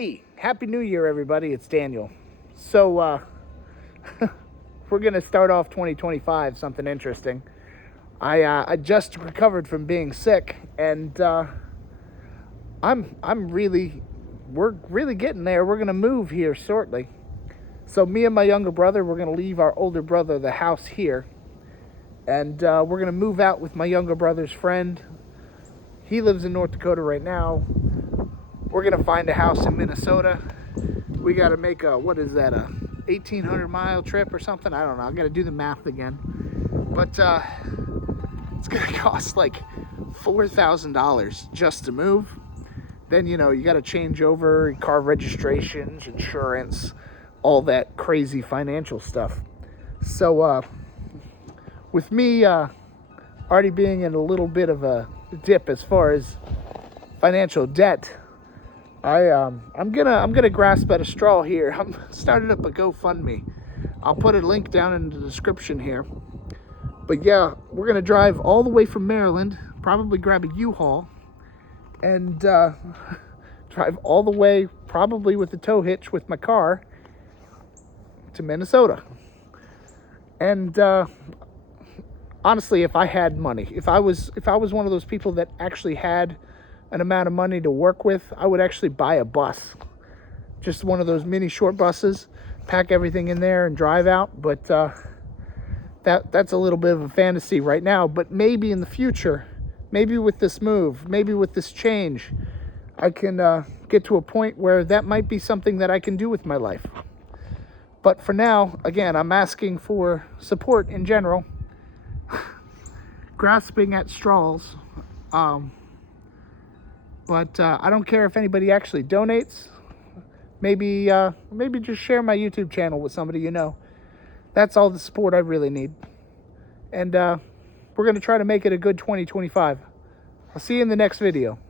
Hey, Happy New Year, everybody. It's Daniel. So, we're going to start off 2025, something interesting. I just recovered from being sick, and we're really getting there. We're going to move here shortly. So me and my younger brother, we're going to leave our older brother the house here, and we're going to move out with my younger brother's friend. He lives in North Dakota right now. We're going to find a house in Minnesota. We got to make a 1,800 mile trip or something. I don't know. I got to do the math again. But it's going to cost like $4,000 just to move. Then, you got to change over car registrations, insurance, all that crazy financial stuff. So with me already being in a little bit of a dip as far as financial debt, I'm gonna grasp at a straw here. I'm started up a GoFundMe. I'll put a link down in the description here. But yeah, we're gonna drive all the way from Maryland, probably grab a Uhaul, and drive all the way, probably with a tow hitch with my car, to Minnesota. And honestly, if I had money, if I was one of those people that actually had an amount of money to work with, I would actually buy a bus, just one of those mini short buses, pack everything in there and drive out. But that's a little bit of a fantasy right now. But maybe in the future, maybe with this move, maybe with this change, I can get to a point where that might be something that I can do with my life. But for now, again, I'm asking for support in general, grasping at straws. But I don't care if anybody actually donates. Maybe just share my YouTube channel with somebody you know. That's all the support I really need. And we're going to try to make it a good 2025. I'll see you in the next video.